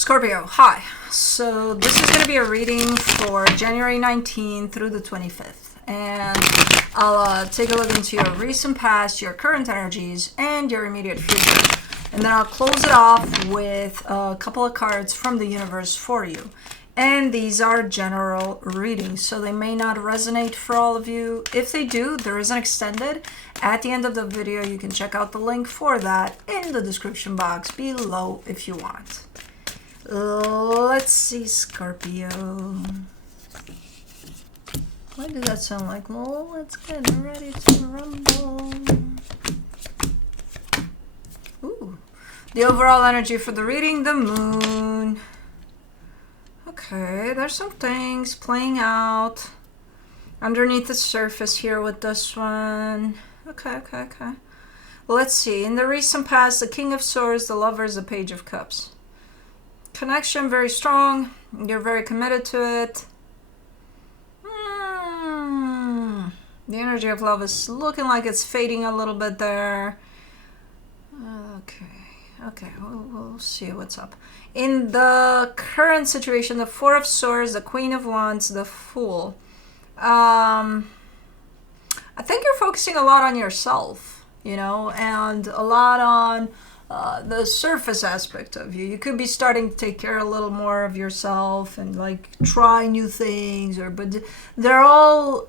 Scorpio, hi. So this is going to be a reading for January 19th through the 25th. And I'll take a look into your recent past, your current energies, and your immediate future. And then I'll close it off with a couple of cards from the universe for you. And these are general readings, so they may not resonate for all of you. If they do, there is an extended. At the end of the video, you can check out the link for that in the description box below if you want. Let's see, Scorpio. Why did that sound like, well, let's get ready to rumble. Ooh. The overall energy for the reading, the moon. Okay, there's some things playing out underneath the surface here with this one. Okay. Well, let's see. In the recent past, the King of Swords, the Lovers, the Page of Cups. Connection very strong. You're very committed to it. The energy of love is looking like it's fading a little bit there. Okay, we'll see what's up. In the current situation, the Four of Swords, the Queen of Wands, the Fool. I think you're focusing a lot on yourself, you know, and a lot on the surface aspect of you. You could be starting to take care a little more of yourself and like try new things, but they're all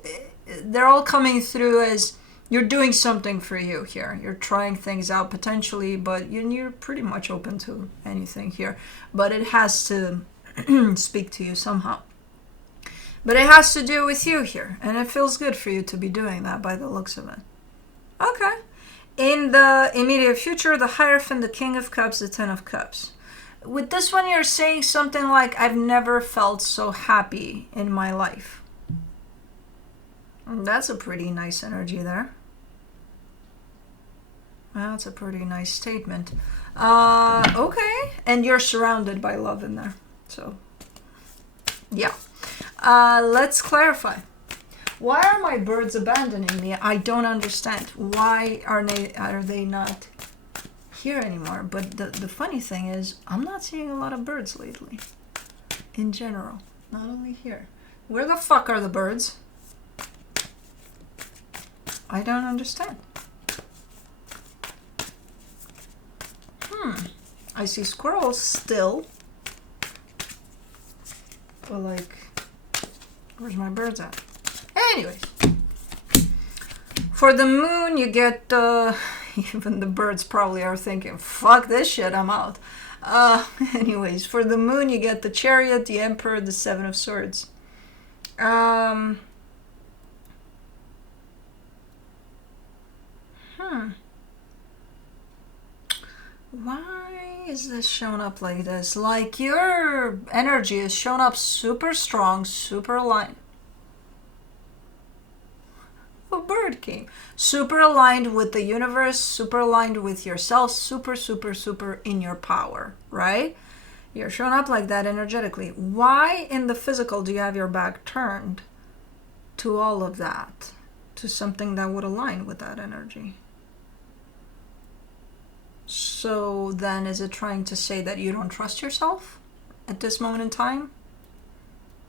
coming through as you're doing something for you here. You're trying things out potentially, but you're pretty much open to anything here. But it has to speak to you somehow. But it has to do with you here, and it feels good for you to be doing that by the looks of it. Okay. In the immediate future, the Hierophant, the King of Cups, the Ten of Cups. With this one, you're saying something like, I've never felt so happy in my life. And that's a pretty nice energy there. That's a pretty nice statement. Okay. And you're surrounded by love in there. So, yeah. Let's clarify. Why are my birds abandoning me? I don't understand. Why are they not here anymore? But the funny thing is, I'm not seeing a lot of birds lately. In general. Not only here. Where the fuck are the birds? I don't understand. I see squirrels still. But like, where's my birds at? Anyways, for the moon, you get, even the birds probably are thinking, fuck this shit, I'm out. Anyways, for the moon, you get the Chariot, the Emperor, the Seven of Swords. Why is this showing up like this? Like your energy is showing up super strong, super aligned. A bird came. Super aligned with the universe, super aligned with yourself, super in your power, right? You're showing up like that energetically. Why in the physical do you have your back turned to all of that? To something that would align with that energy? So then is it trying to say that you don't trust yourself at this moment in time?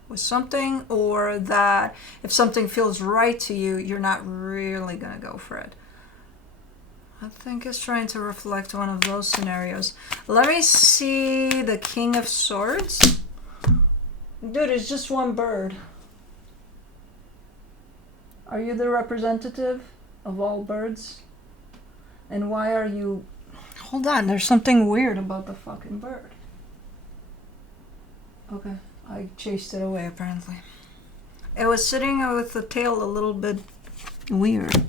With something, or that if something feels right to you, you're not really gonna go for it. I think it's trying to reflect one of those scenarios. Let me see the King of Swords. Dude, it's just one bird. Are you the representative of all birds? And why are you... Hold on, there's something weird about the fucking bird. Okay. I chased it away, apparently. It was sitting with the tail a little bit weird.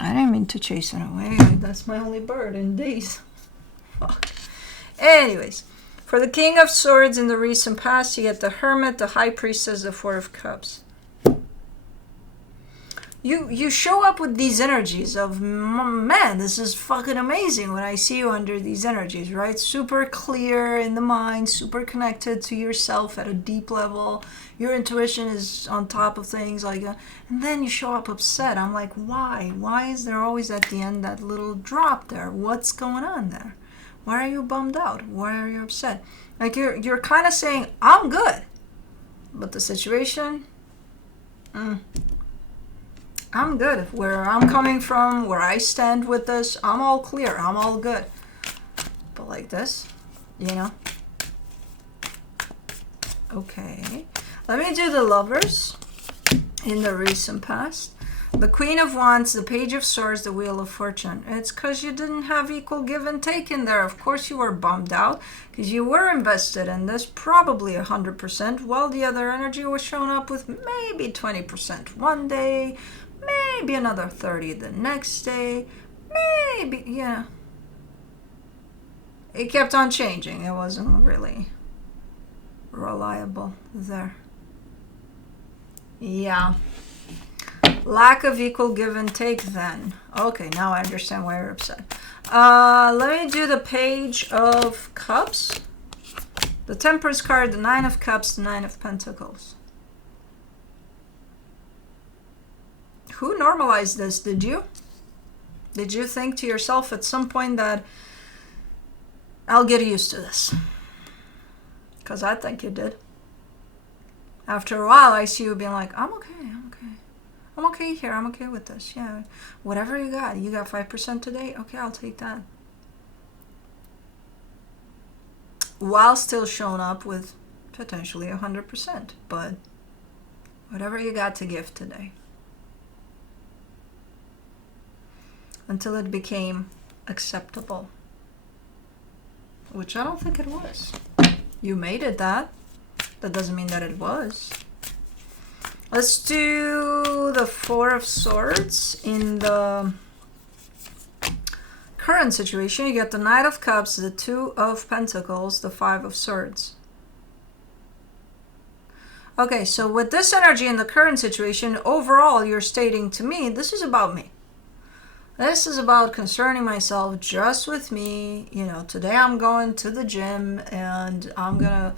I didn't mean to chase it away. That's my only bird in days. Fuck. Anyways, for the King of Swords in the recent past, you get the Hermit, the High Priestess, the Four of Cups. You show up with these energies of, man, this is fucking amazing when I see you under these energies, right? Super clear in the mind, super connected to yourself at a deep level. Your intuition is on top of things like that. And then you show up upset. I'm like, why? Why is there always at the end that little drop there? What's going on there? Why are you bummed out? Why are you upset? Like you're kind of saying, I'm good. But the situation, I'm good. Where I'm coming from, where I stand with this, I'm all clear. I'm all good. But like this, you know? Okay. Let me do the Lovers in the recent past. The Queen of Wands, the Page of Swords, the Wheel of Fortune. It's because you didn't have equal give and take in there. Of course you were bummed out because you were invested in this, probably 100%, while the other energy was showing up with maybe 20% one day, maybe another 30 the next day, maybe, yeah. It kept on changing. It wasn't really reliable there. Yeah. Lack of equal give and take then. Okay, now I understand why you're upset. Let me do the Page of Cups. The Temperance card, the Nine of Cups, the Nine of Pentacles. Who normalized this? Did you? Did you think to yourself at some point that I'll get used to this? Because I think you did. After a while, I see you being like, I'm okay, I'm okay. I'm okay here, I'm okay with this. Yeah, whatever you got 5% today? Okay, I'll take that. While still showing up with potentially 100%. But whatever you got to give today. Until it became acceptable. Which I don't think it was. You made it that. That doesn't mean that it was. Let's do the Four of Swords. In the current situation, you get the Knight of Cups, the Two of Pentacles, the Five of Swords. Okay, so with this energy in the current situation, overall, you're stating to me, this is about me. This is about concerning myself just with me. You know, today I'm going to the gym and I'm gonna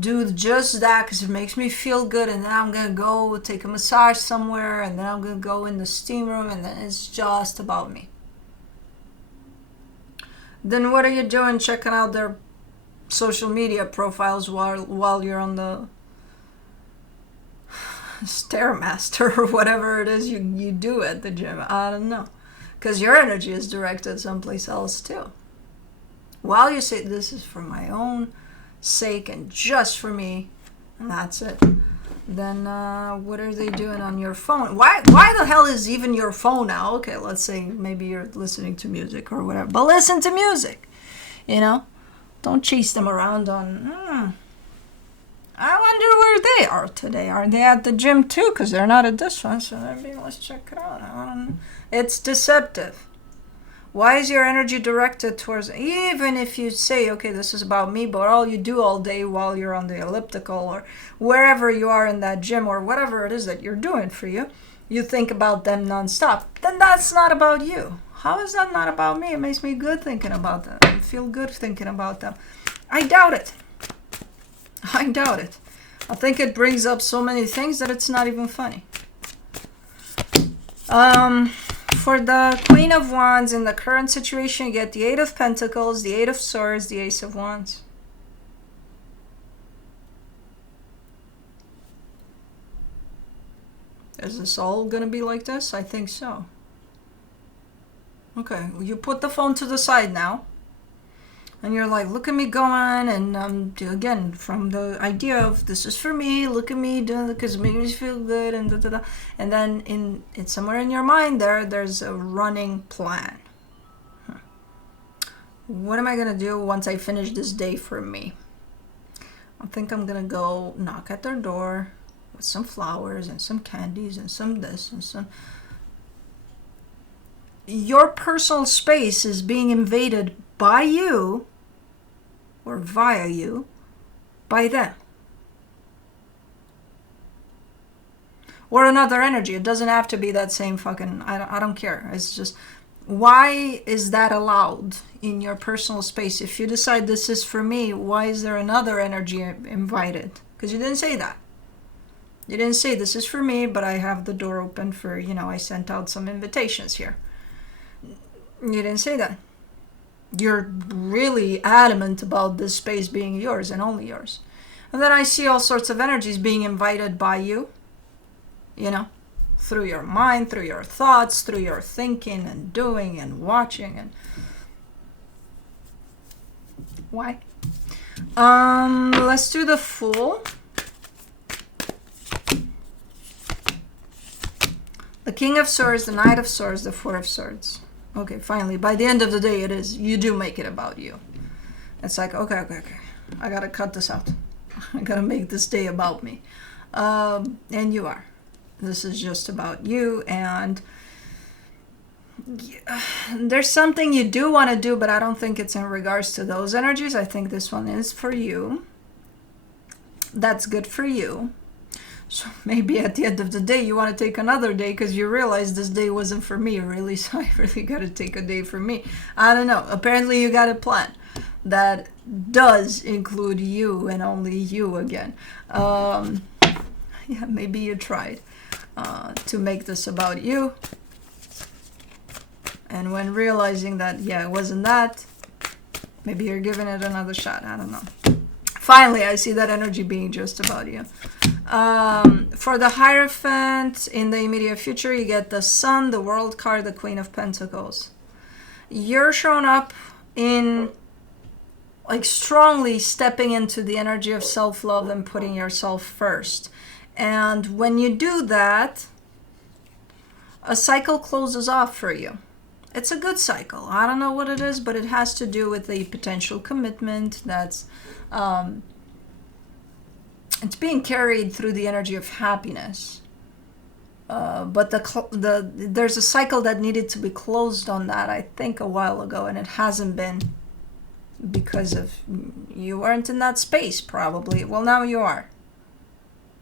do just that because it makes me feel good, and then I'm gonna go take a massage somewhere, and then I'm gonna go in the steam room, and then it's just about me. Then what are you doing checking out their social media profiles while you're on the Stairmaster or whatever it is you do at the gym? I don't know, because your energy is directed someplace else too. While you say this is for my own sake and just for me, and that's it, then what are they doing on your phone? Why the hell is even your phone now? Okay, let's say maybe you're listening to music or whatever, but listen to music, you know? Don't chase them around on I wonder where they are today. Are they at the gym too? Because they're not at this one, so maybe let's check it out. It's deceptive. Why is your energy directed towards, even if you say, okay, this is about me, but all you do all day while you're on the elliptical or wherever you are in that gym or whatever it is that you're doing for you, you think about them nonstop, then that's not about you. How is that not about me? It makes me good thinking about them. I feel good thinking about them. I doubt it. I doubt it. I think it brings up so many things that it's not even funny. For the Queen of Wands, in the current situation, you get the Eight of Pentacles, the Eight of Swords, the Ace of Wands. Is this all going to be like this? I think so. Okay, well, you put the phone to the side now. And you're like, look at me going, and again, from the idea of this is for me, look at me doing it because it makes me feel good, and da-da-da. And then it's somewhere in your mind there's a running plan. What am I going to do once I finish this day for me? I think I'm going to go knock at their door with some flowers and some candies and some this and some... Your personal space is being invaded by you, or via you, by them. Or another energy. It doesn't have to be that same fucking... I don't care. It's just... Why is that allowed in your personal space? If you decide this is for me, why is there another energy invited? Because you didn't say that. You didn't say this is for me, but I have the door open for, I sent out some invitations here. You didn't say that. You're really adamant about this space being yours and only yours. And then I see all sorts of energies being invited by you, you know, through your mind, through your thoughts, through your thinking and doing and watching. And why? Let's do the Fool. The King of Swords, the Knight of Swords, the Four of Swords. Okay, finally, by the end of the day, it is, you do make it about you. It's like, okay. I gotta cut this out. I gotta make this day about me. And you are. This is just about you, and there's something you do want to do, but I don't think it's in regards to those energies. I think this one is for you. That's good for you. So maybe at the end of the day, you want to take another day because you realize this day wasn't for me, really. So I really got to take a day for me. I don't know. Apparently you got a plan that does include you and only you again. Yeah, maybe you tried to make this about you. And when realizing that, yeah, it wasn't that, maybe you're giving it another shot. I don't know. Finally, I see that energy being just about you. For the Hierophant, in the immediate future, you get the Sun, the World card, the Queen of Pentacles. You're showing up in, like, strongly stepping into the energy of self-love and putting yourself first. And when you do that, a cycle closes off for you. It's a good cycle. I don't know what it is, but it has to do with a potential commitment that's it's being carried through the energy of happiness. But there's a cycle that needed to be closed on that, I think, a while ago, and it hasn't been because of you weren't in that space, probably. Well, now you are.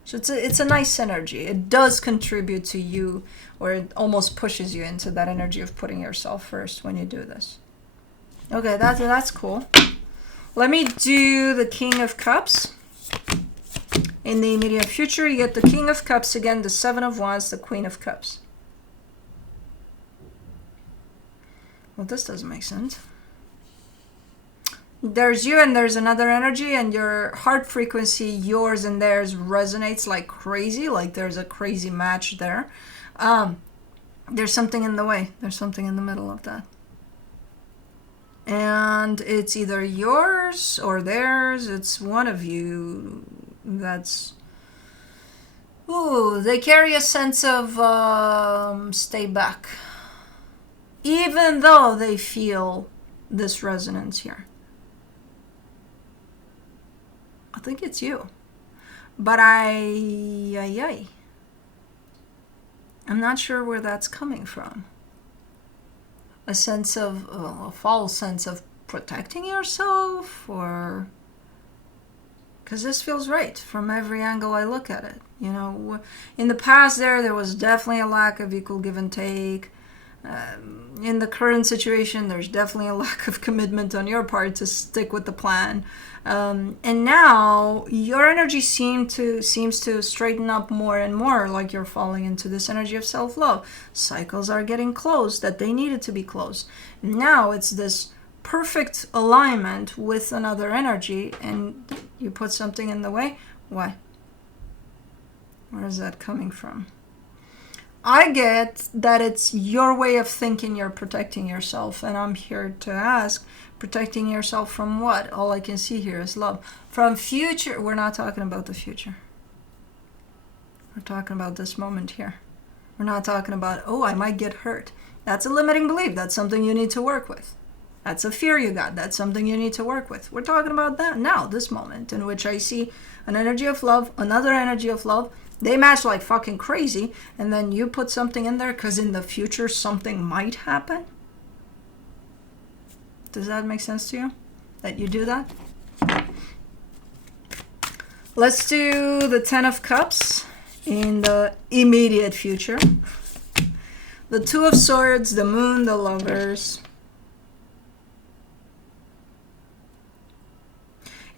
So it's a nice energy. It does contribute to you, or it almost pushes you into that energy of putting yourself first when you do this. Okay, that's cool. Let me do the King of Cups. In the immediate future, you get the King of Cups again, the Seven of Wands, the Queen of Cups. Well, this doesn't make sense. There's you and there's another energy, and your heart frequency, yours and theirs, resonates like crazy, like there's a crazy match there. There's something in the way. There's something in the middle of that. And it's either yours or theirs. It's one of you that's... Ooh, they carry a sense of stay back. Even though they feel this resonance here. I think it's you. But I'm not sure where that's coming from. A sense of, a false sense of protecting yourself, or... Because this feels right from every angle I look at it. You know, in the past there was definitely a lack of equal give and take. In the current situation, there's definitely a lack of commitment on your part to stick with the plan. And now your energy seems to straighten up more and more, like you're falling into this energy of self-love. Cycles are getting closed that they needed to be closed. Now it's this perfect alignment with another energy, and you put something in the way. Why? Where is that coming from? I get that it's your way of thinking you're protecting yourself, and I'm here to ask, protecting yourself from what? All I can see here is love. From future, we're not talking about the future. We're talking about this moment here. We're not talking about, oh, I might get hurt. That's a limiting belief. That's something you need to work with. That's a fear you got. That's something you need to work with. We're talking about that now, this moment, in which I see an energy of love, another energy of love. They match like fucking crazy, and then you put something in there because in the future something might happen. Does that make sense to you? That you do that? Let's do the Ten of Cups in the immediate future. The Two of Swords, the Moon, the Lovers.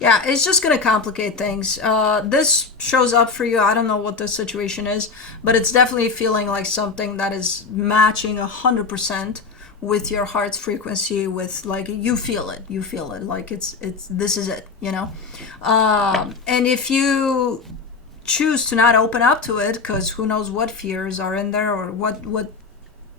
Yeah, it's just going to complicate things. This shows up for you. I don't know what the situation is, but it's definitely feeling like something that is matching 100% with your heart's frequency, with like you feel it like it's this is it, you know. And if you choose to not open up to it, because who knows what fears are in there, or what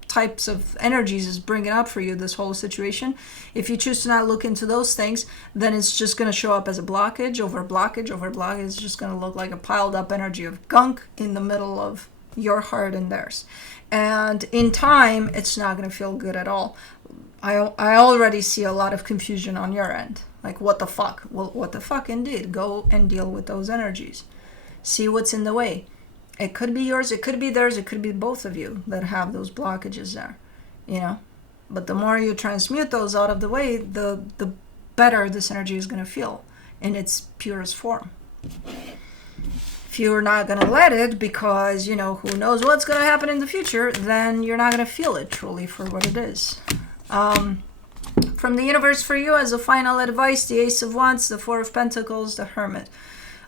types of energies is bringing up for you this whole situation. If you choose to not look into those things, then it's just going to show up as a blockage over blockage over blockage. It's just going to look like a piled up energy of gunk in the middle of your heart and theirs. And in time, it's not going to feel good at all. I already see a lot of confusion on your end. Like, what the fuck? Well, what the fuck indeed. Go and deal with those energies. See what's in the way. It could be yours, it could be theirs, it could be both of you that have those blockages there, you know. But the more you transmute those out of the way, the better this energy is going to feel in its purest form. If you're not going to let it, because, you know, who knows what's going to happen in the future, then you're not going to feel it truly for what it is. From the universe for you, as a final advice, the Ace of Wands, the Four of Pentacles, the Hermit.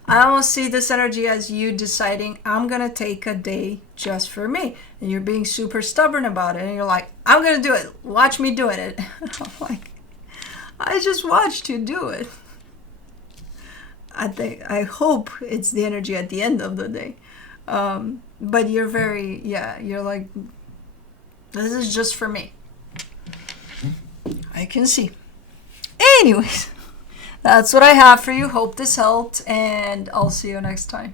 I almost see this energy as you deciding, I'm going to take a day just for me. And you're being super stubborn about it. And you're like, I'm going to do it. Watch me doing it. I'm like, I just watched you do it. I hope it's the energy at the end of the day. But you're very, you're like, this is just for me. I can see. Anyways. That's what I have for you. Hope this helped, and I'll see you next time.